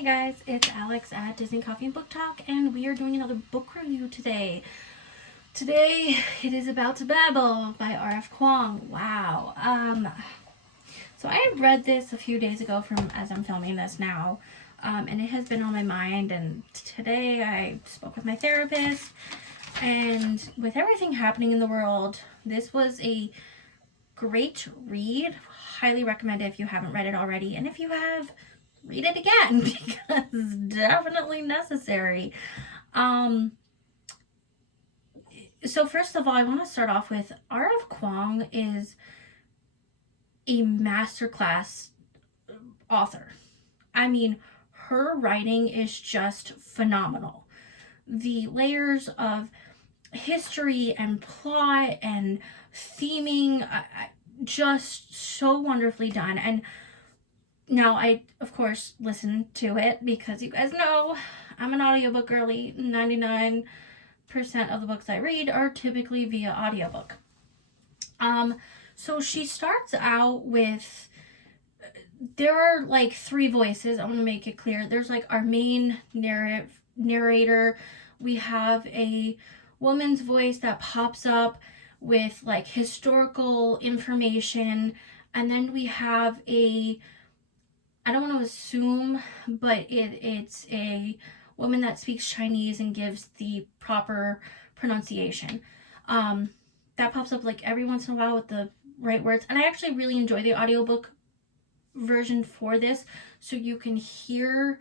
Hey guys, it's Alex at Disney Coffee and Booktok, and we are doing another book review today. Today it is about Babel by R F Kuang. Wow. So I had read this a few days ago from as I'm filming this now, and it has been on my mind. And today I spoke with my therapist, and with everything happening in the world, this was a great read. Highly recommend it if you haven't read it already, and if you have, read it again because it's definitely necessary. So first of all, I want to start off with R F Kuang is a masterclass author. I mean, her writing is just phenomenal. The layers of history and plot and theming, just so wonderfully done. And now I, of course, listen to it because you guys know I'm an audiobook girly. 99% of the books I read are typically via audiobook. So she starts out with, there are like three voices. I want to make it clear. There's like our main narrator. We have a woman's voice that pops up with like historical information. And then we have I don't want to assume, but it's a woman that speaks Chinese and gives the proper pronunciation. That pops up like every once in a while with the right words. And I actually really enjoy the audiobook version for this, so you can hear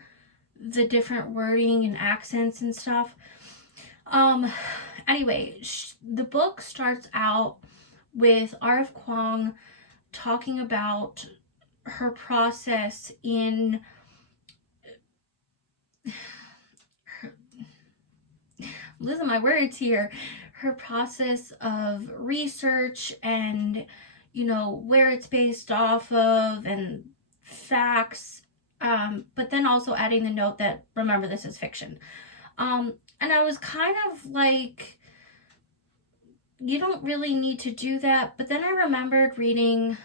the different wording and accents and stuff. Anyway, the book starts out with R F Kuang talking about her process in losing my words here, her process of research and, you know, where it's based off of and facts, but then also adding the note that, remember, this is fiction. And I was kind of like, you don't really need to do that, but then I remembered reading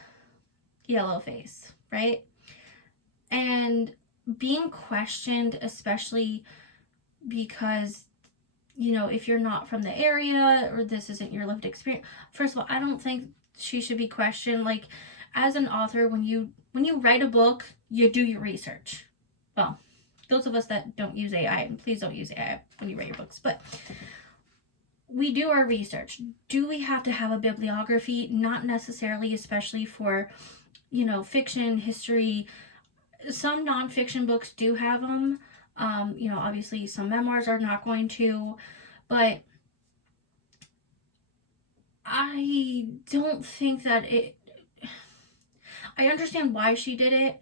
Yellowface, right? And being questioned, especially because, you know, if you're not from the area or this isn't your lived experience, first of all, I don't think she should be questioned. Like, as an author, when you write a book, you do your research. Well, those of us that don't use AI, and please don't use AI when you write your books, but we do our research. Do we have to have a bibliography? Not necessarily, especially for, you know, fiction, history. Some nonfiction books do have them. You know, obviously some memoirs are not going to, but I don't think that I understand why she did it,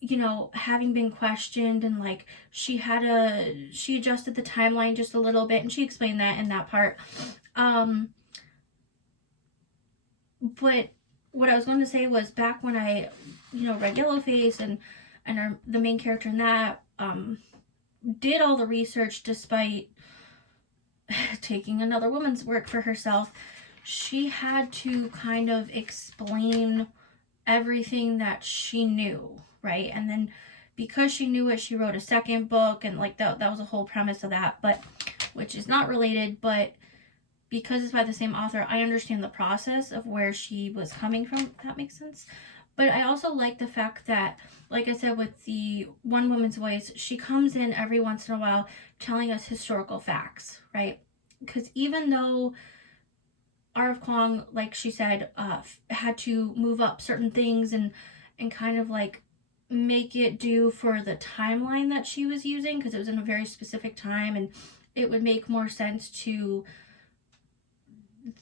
you know, having been questioned, and like she adjusted the timeline just a little bit, and she explained that in that part. But what I was going to say was, back when I, you know, read Yellowface and the main character in that, did all the research despite taking another woman's work for herself, she had to kind of explain everything that she knew, right? And then because she knew it, she wrote a second book, and like that was the whole premise of that, but which is not related, but because it's by the same author, I understand the process of where she was coming from, if that makes sense. But I also like the fact that, like I said, with the one woman's voice, she comes in every once in a while telling us historical facts, right? Because even though R F Kuang, like she said, had to move up certain things and kind of like make it do for the timeline that she was using, because it was in a very specific time, and it would make more sense to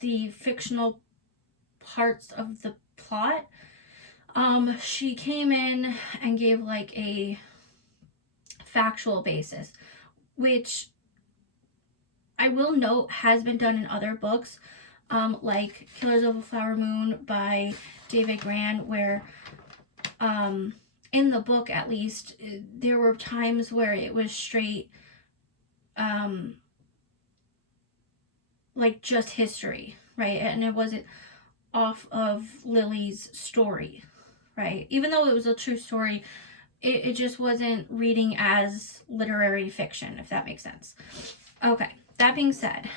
the fictional parts of the plot. She came in and gave like a factual basis, which I will note has been done in other books, like Killers of a Flower Moon by David Gran, where in the book, at least, there were times where it was straight like just history, right? And it wasn't off of Lily's story, right? Even though it was a true story, it just wasn't reading as literary fiction, if that makes sense. Okay, that being said,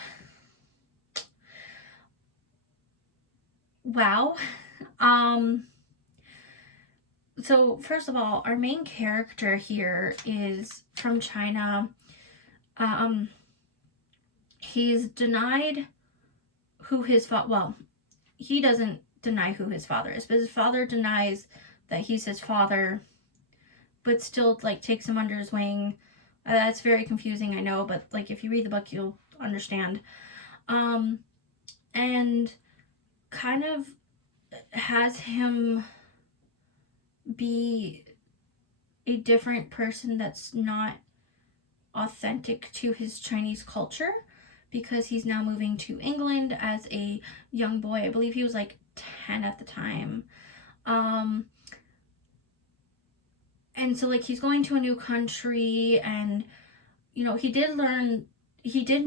wow. So first of all, our main character here is from China. He's denied who his father, well, he doesn't deny who his father is, but his father denies that he's his father, but still like takes him under his wing. That's very confusing, I know, but like if you read the book, you'll understand. And kind of has him be a different person that's not authentic to his Chinese culture, because he's now moving to England as a young boy. I believe he was like 10 at the time. And so like he's going to a new country, and you know, he did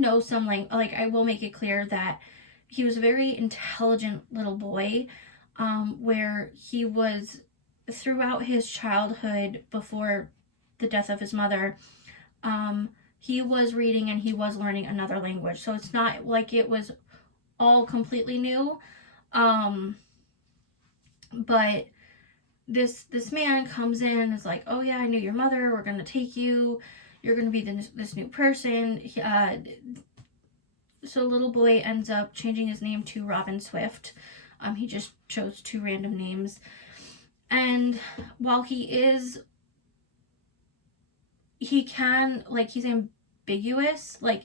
know some like I will make it clear that he was a very intelligent little boy, where he was throughout his childhood before the death of his mother. He was reading and he was learning another language, so it's not like it was all completely new. But this man comes in and is like, oh yeah, I knew your mother, we're gonna take you, you're gonna be this new person. So little boy ends up changing his name to Robin Swift. He just chose 2 random names, and while he's ambiguous, like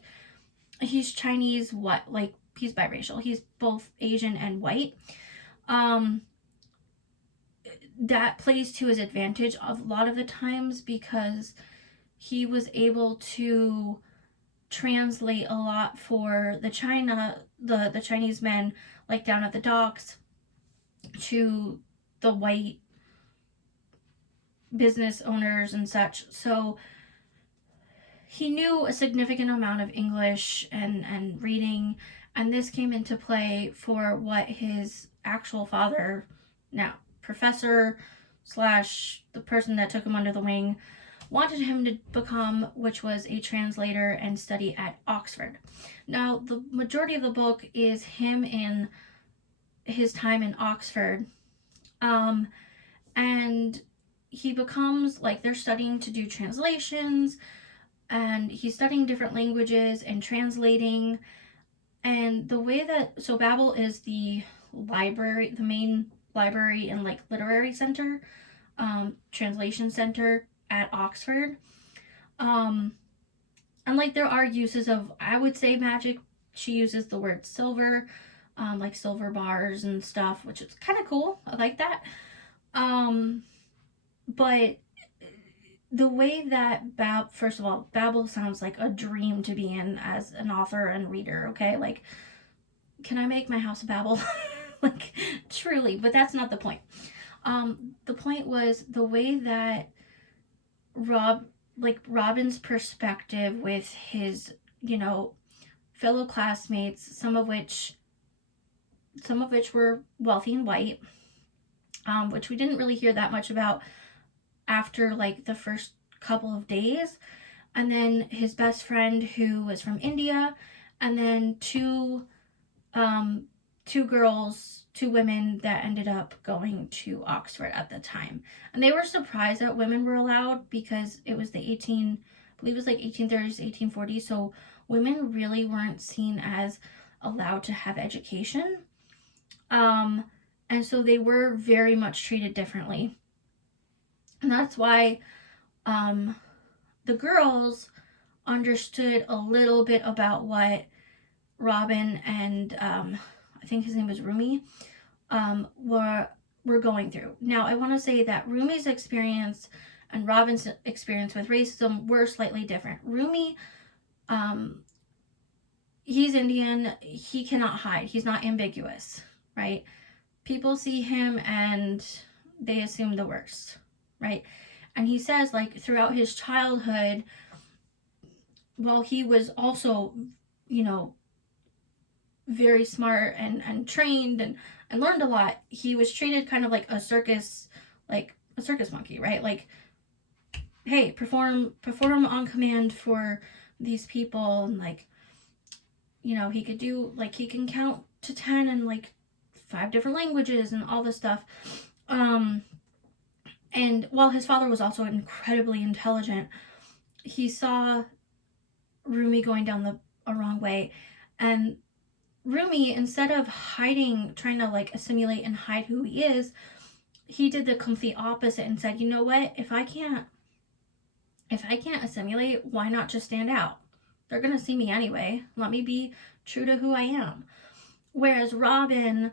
he's Chinese, like he's biracial, he's both Asian and white. That plays to his advantage a lot of the times, because he was able to translate a lot for the Chinese men, like down at the docks, to the white business owners and such. So he knew a significant amount of English and reading, and this came into play for what his actual father, now professor / the person that took him under the wing, wanted him to become, which was a translator and study at Oxford. Now, the majority of the book is him in his time in Oxford, and he becomes like, they're studying to do translations, and he's studying different languages and translating. And the way that, so Babel is the library, the main library and like literary center, translation center at Oxford. And like there are uses of, I would say, magic. She uses the word silver, like silver bars and stuff, which is kind of cool. I like that. But the way that first of all, Babel sounds like a dream to be in as an author and reader, okay? Like, can I make my house a Babel? Like, truly, but that's not the point. The point was the way that Robin's perspective with his, you know, fellow classmates, some of which were wealthy and white, which we didn't really hear that much about after like the first couple of days, and then his best friend who was from India, and then two women that ended up going to Oxford at the time. And they were surprised that women were allowed, because it was the 1830s, 1840s, so women really weren't seen as allowed to have education. And so they were very much treated differently. And that's why the girls understood a little bit about what Robin and I think his name was Rumi, were going through. Now, I want to say that Rumi's experience and Robin's experience with racism were slightly different. Rumi, he's Indian. He cannot hide. He's not ambiguous, right? People see him and they assume the worst, right? And he says, like, throughout his childhood, while he was also, you know, very smart and trained and learned a lot, he was treated kind of like a circus monkey, right? Like, hey, perform on command for these people, and like, you know, he could do, like, he can count to 10 in like 5 different languages and all this stuff. And while his father was also incredibly intelligent, he saw Rumi going down the a wrong way. And Rumi, instead of hiding, trying to like assimilate and hide who he is, he did the complete opposite and said, you know what, if I can't assimilate, why not just stand out? They're gonna see me anyway. Let me be true to who I am. Whereas Robin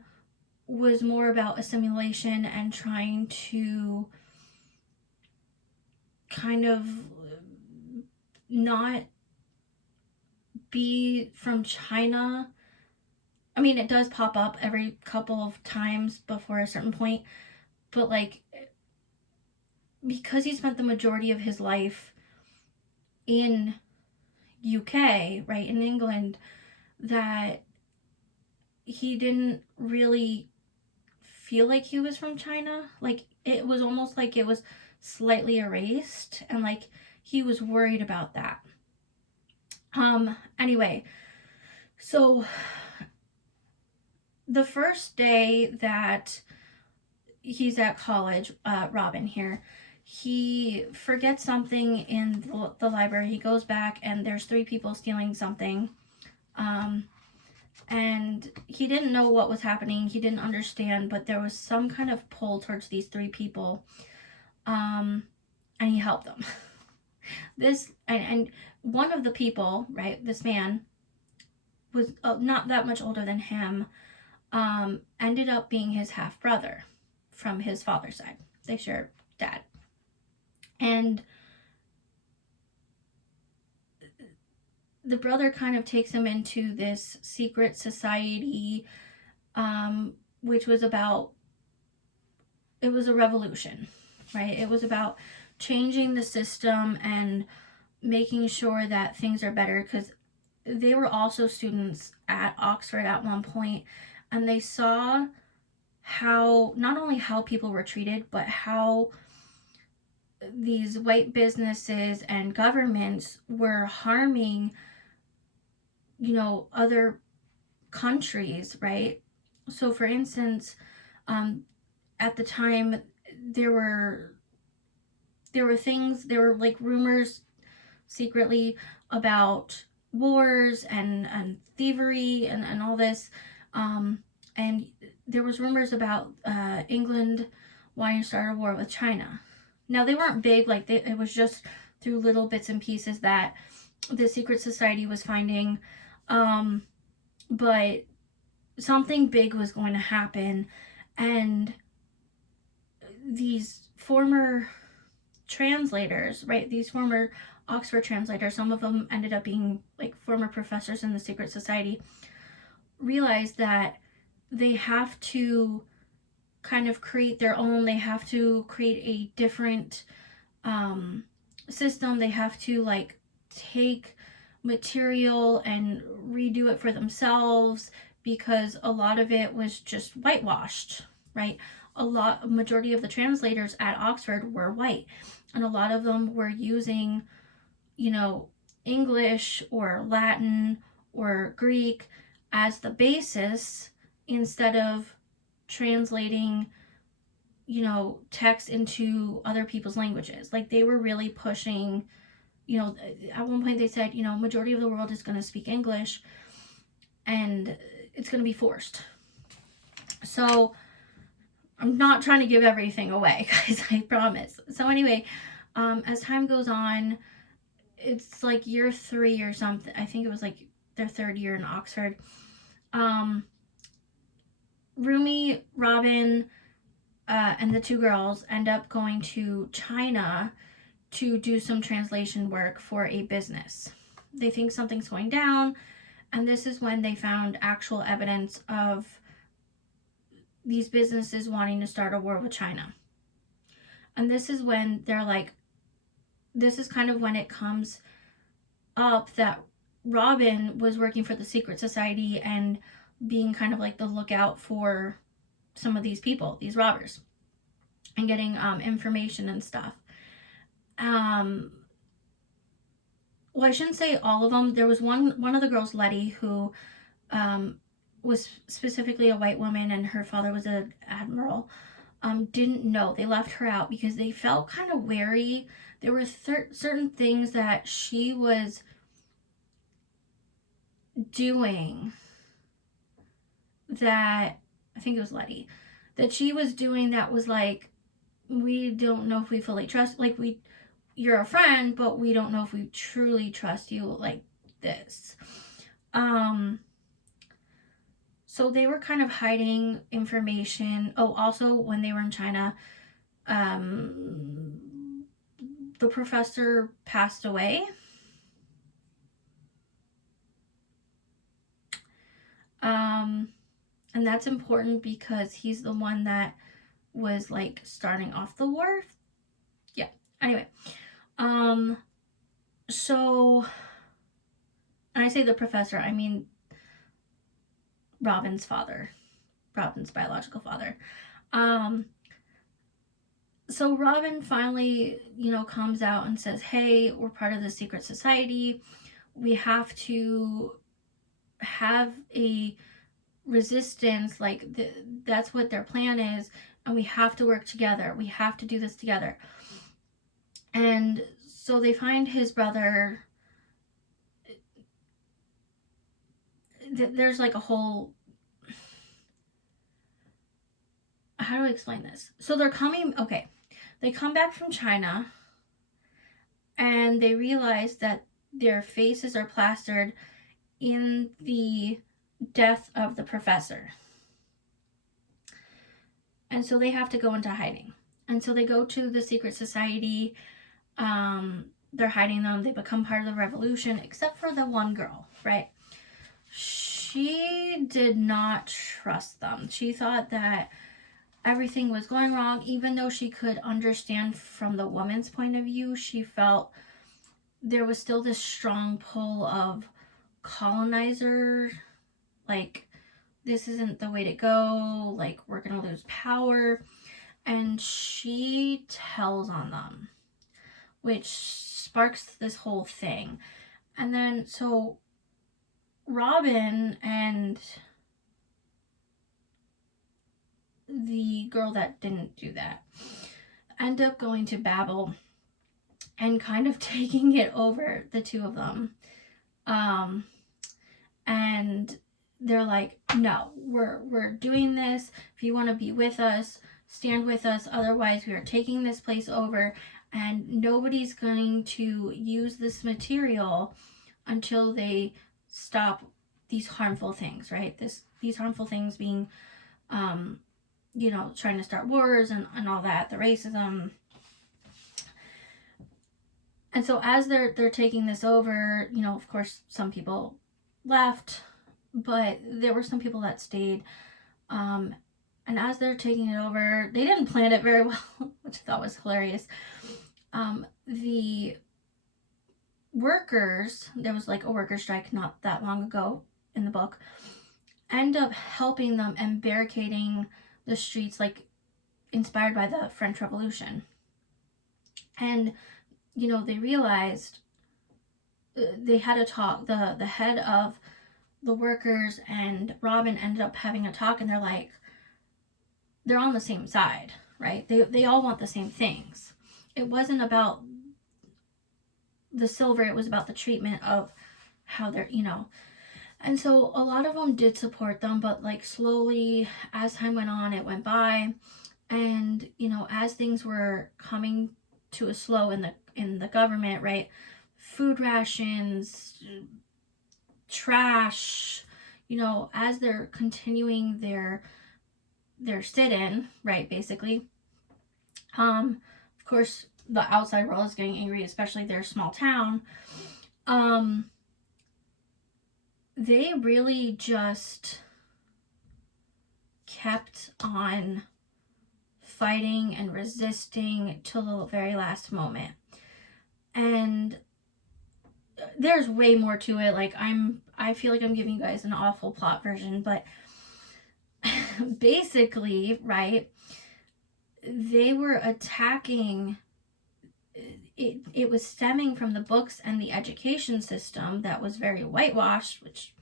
was more about assimilation and trying to kind of not be from China. I mean, it does pop up every couple of times before a certain point, but like, because he spent the majority of his life in UK, right, in England, that he didn't really feel like he was from China. Like, it was almost like it was slightly erased, and like he was worried about that. Anyway, so the first day that he's at college, Robin here, he forgets something in the library. He goes back and there's 3 people stealing something. And he didn't know what was happening. He didn't understand, but there was some kind of pull towards these 3 people. And he helped them. And one of the people, right, this man, was not that much older than him, ended up being his half brother from his father's side. They share dad. And the brother kind of takes him into this secret society, which was about, it was a revolution, right? It was about changing the system and making sure that things are better, because they were also students at Oxford at one point, and they saw how, not only how people were treated, but how these white businesses and governments were harming, you know, other countries, right? So for instance, at the time, there were like rumors secretly about wars and thievery and all this, and there was rumors about England wanting to start a war with China. Now, they weren't big, like, it was just through little bits and pieces that the secret society was finding, but something big was going to happen. And these former translators, right, these former Oxford translators, some of them ended up being like former professors in the secret society, realized that they have to kind of create their own, they have to create a different system. They have to like take material and redo it for themselves, because a lot of it was just whitewashed, right? A majority of the translators at Oxford were white, and a lot of them were using, you know, English or Latin or Greek as the basis, instead of translating, you know, text into other people's languages. Like, they were really pushing, you know, at one point they said, you know, majority of the world is going to speak English and it's going to be forced. So I'm not trying to give everything away, guys, I promise. So anyway, as time goes on, it's like year 3 or something. I think it was like their 3rd year in Oxford. Rumi, Robin, and the 2 girls end up going to China to do some translation work for a business. They think something's going down, and this is when they found actual evidence of these businesses wanting to start a war with China. And this is when they're like, this is kind of when it comes up that Robin was working for the secret society and being kind of like the lookout for some of these people, these robbers, and getting information and stuff. well, I shouldn't say all of them. There was one of the girls, Letty, who was specifically a white woman, and her father was an admiral. Didn't know. They left her out because they felt kind of wary. There were certain things that she was doing that, I think it was Letty, that she was doing that was like, we don't know if we fully trust, like, you're a friend, but we don't know if we truly trust you like this. So they were kind of hiding information. Oh, also when they were in China, the professor passed away. And that's important because he's the one that was like starting off the war. Yeah. Anyway, so, and I say the professor, I mean Robin's father, Robin's biological father. So Robin finally, comes out and says, hey, we're part of the secret society. We have to have a resistance, like that's what their plan is, and we have to work together. We have to do this together. And so they find his brother. There's like a whole, how do I explain this? So they're coming, okay, they come back from China and they realize that their faces are plastered in the death of the professor. And so they have to go into hiding. And so they go to the secret society. They're hiding them. They become part of the revolution, except for the one girl, right? She did not trust them. She thought that everything was going wrong, even though she could understand from the woman's point of view. She felt there was still this strong pull of colonizer, like, this isn't the way to go, like, we're gonna lose power. And she tells on them, which sparks this whole thing. And then, so Robin and the girl that didn't do that end up going to Babel and kind of taking it over, the two of them. And they're like, no, we're doing this. If you want to be with us, stand with us. Otherwise, we are taking this place over, and nobody's going to use this material until they stop these harmful things, right? These harmful things being, trying to start wars and all that, the racism. And so as they're taking this over, of course, some people left, but there were some people that stayed. And as they're taking it over, they didn't plan it very well, which I thought was hilarious. The workers, there was like a worker strike not that long ago in the book, end up helping them and barricading the streets, like inspired by the French Revolution. And, they realized they had a talk, the head of the workers and Robin ended up having a talk, and they're like, they're on the same side, right? They all want the same things. It wasn't about the silver, it was about the treatment of how they're, And so a lot of them did support them, but like slowly as time went on, it went by. And, as things were coming to a slow in the government, right? Food rations, trash, as they're continuing their sit-in, right, basically. Of course, the outside world is getting angry, especially their small town. They really just kept on fighting and resisting till the very last moment. And there's way more to it. Like, I feel like I'm giving you guys an awful plot version, but basically, right, they were attacking it was stemming from the books and the education system that was very whitewashed, which,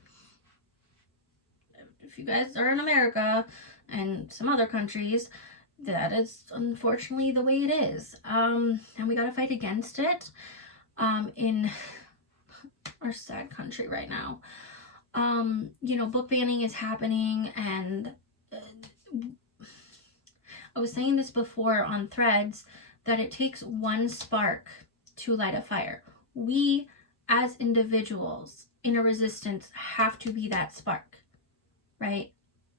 if you guys are in America and some other countries, that is unfortunately the way it is. And we got to fight against it in our sad country right now. Book banning is happening, and I was saying this before on Threads, that it takes one spark to light a fire. We, as individuals in a resistance, have to be that spark, right?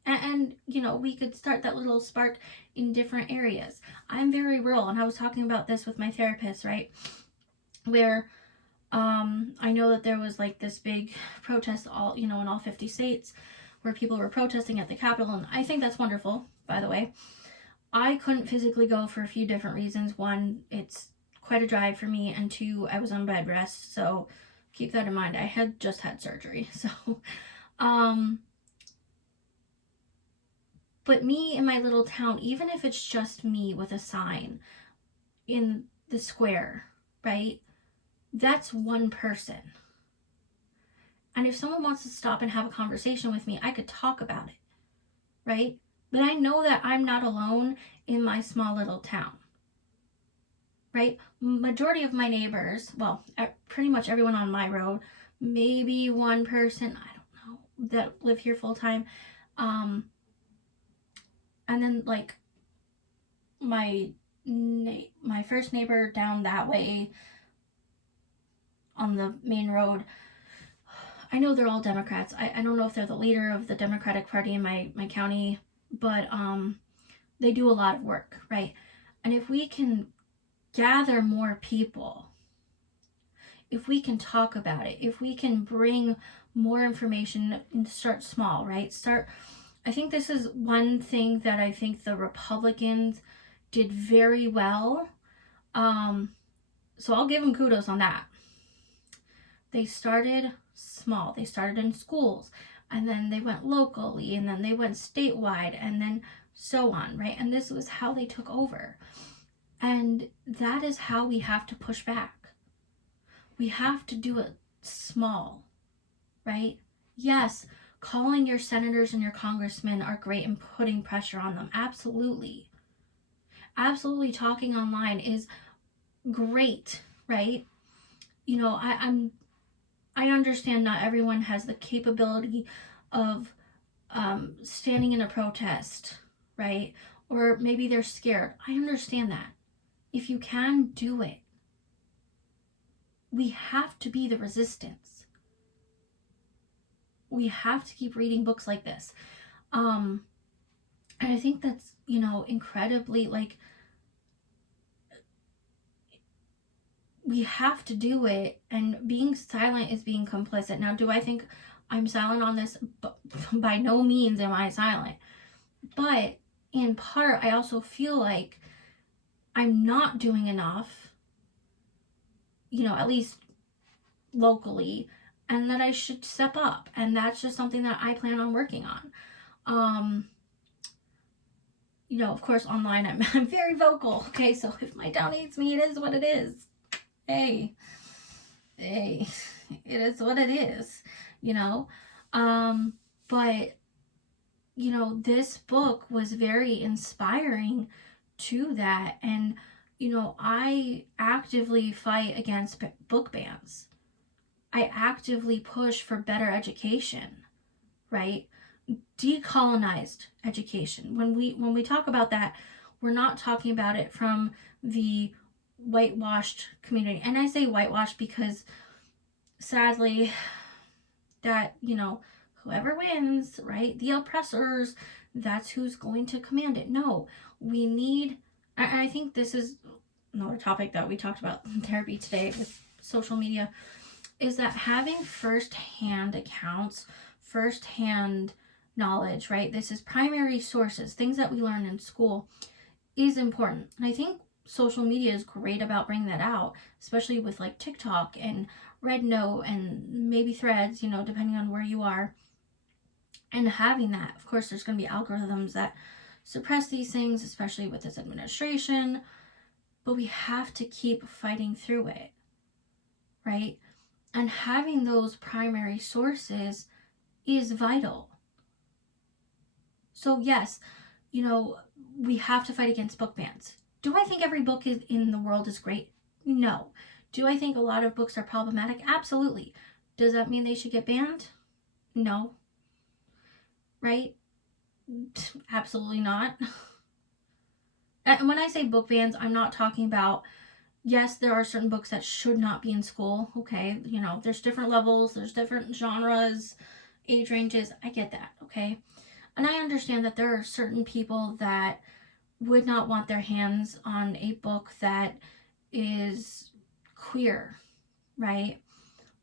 And we could start that little spark in different areas. I'm very rural, and I was talking about this with my therapist, right? Where I know that there was like this big protest in all 50 states where people were protesting at the Capitol, and I think that's wonderful, by the way. I couldn't physically go for a few different reasons. One, it's quite a drive for me, and two, I was on bed rest, so keep that in mind. I had just had surgery, so but me in my little town, even if it's just me with a sign in the square, right? That's one person. And if someone wants to stop and have a conversation with me, I could talk about it, right? But I know that I'm not alone in my small little town, right? Majority of my neighbors, well, pretty much everyone on my road, maybe one person, I don't know, that live here full time. And then like my first neighbor down that way on the main road, I know they're all Democrats. I don't know if they're the leader of the Democratic Party in my county, but they do a lot of work, right? And if we can gather more people, if we can talk about it, if we can bring more information and start small, right? I think this is one thing that I think the Republicans did very well. So I'll give them kudos on that. They started small. They started in schools, and then they went locally, and then they went statewide, and then so on, right? And this was how they took over. And that is how we have to push back. We have to do it small, right? Yes, calling your senators and your congressmen are great and putting pressure on them. Absolutely. Absolutely, talking online is great, right? I understand not everyone has the capability of standing in a protest, right? Or maybe they're scared. I understand that. If you can, do it. We have to be the resistance. We have to keep reading books like this. And I think that's, incredibly, we have to do it, and being silent is being complicit. Now, do I think I'm silent on this? By no means am I silent. But in part, I also feel like I'm not doing enough, at least locally, and that I should step up. And that's just something that I plan on working on. Of course, online, I'm very vocal. Okay, so if my town hates me, it is what it is. Hey, it is what it is, but, this book was very inspiring to that. And, I actively fight against book bans. I actively push for better education, right? Decolonized education. When we talk about that, we're not talking about it from the whitewashed community. And I say whitewashed because sadly that, whoever wins, right, the oppressors, that's who's going to command it. No, we need, and I think this is another topic that we talked about in therapy today with social media, is that having first-hand accounts, first-hand knowledge, right, this is primary sources, things that we learn in school, is important. And I think social media is great about bringing that out, especially with like TikTok and Red Note and maybe Threads, depending on where you are. And having that, of course, there's going to be algorithms that suppress these things, especially with this administration. but we have to keep fighting through it, right? And having those primary sources is vital. So yes, you know, we have to fight against book bans. Do I think every book in the world is great? No. Do I think a lot of books are problematic? Absolutely. Does that mean they should get banned? No. Right? Absolutely not. And when I say book bans, I'm not talking about, yes, there are certain books that should not be in school. Okay, you know, there's different levels, there's different genres, age ranges. I get that, okay? And I understand that there are certain people that would not want their hands on a book that is queer, right?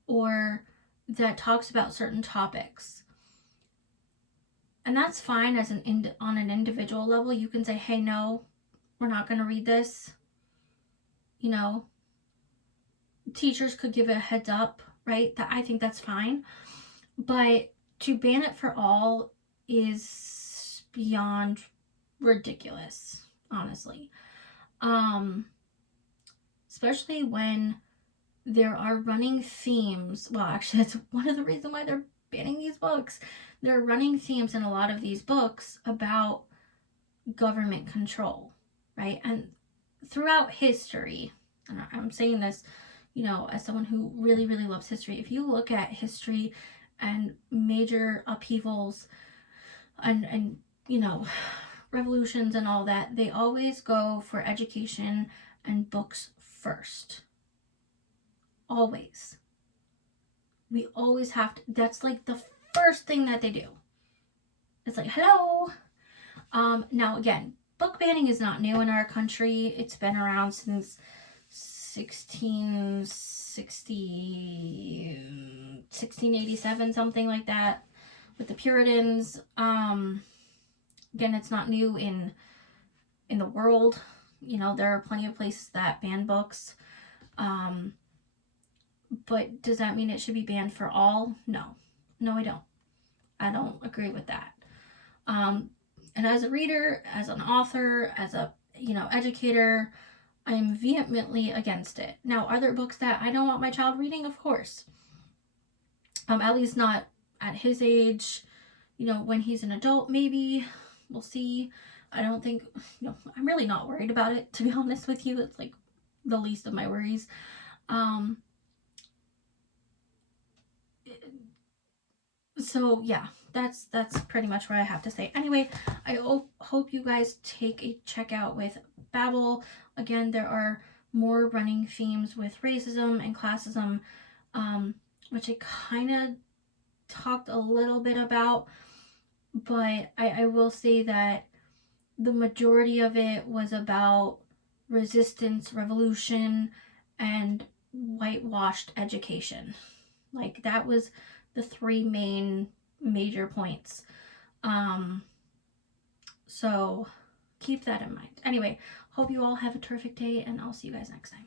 Or that talks about certain topics. And that's fine as on an individual level. You can say, hey, no, we're not going to read this. You know, teachers could give it a heads up, right? That I think that's fine. But to ban it for all is beyond ridiculous, honestly. Especially when there are running themes. Well, actually, that's one of the reasons why they're banning these books. There are running themes in a lot of these books about government control, right? And throughout history, and I'm saying this, you know, as someone who really, really loves history, if you look at history and major upheavals and you know, revolutions and all that, they always go for education and books first. Always. We always have to, that's like the first thing that they do. It's like, hello. Now again, book banning is not new in our country. It's been around since 1687, something like that, with the Puritans. Again, it's not new in the world. You know, there are plenty of places that ban books. But does that mean it should be banned for all? No. No, I don't. I don't agree with that. And as a reader, as an author, as a, you know, educator, I am vehemently against it. Now, are there books that I don't want my child reading? Of course. At least not at his age. You know, when he's an adult, maybe. We'll see. I don't think, you know, I'm really not worried about it, to be honest with you. It's like the least of my worries. So yeah, that's pretty much what I have to say. Anyway, I hope you guys take a check out with Babel. Again, there are more running themes with racism and classism, which I kind of talked a little bit about, but I will say that the majority of it was about resistance, revolution, and whitewashed education. Like, that was the three major points. So keep that in mind. Anyway, hope you all have a terrific day, and I'll see you guys next time.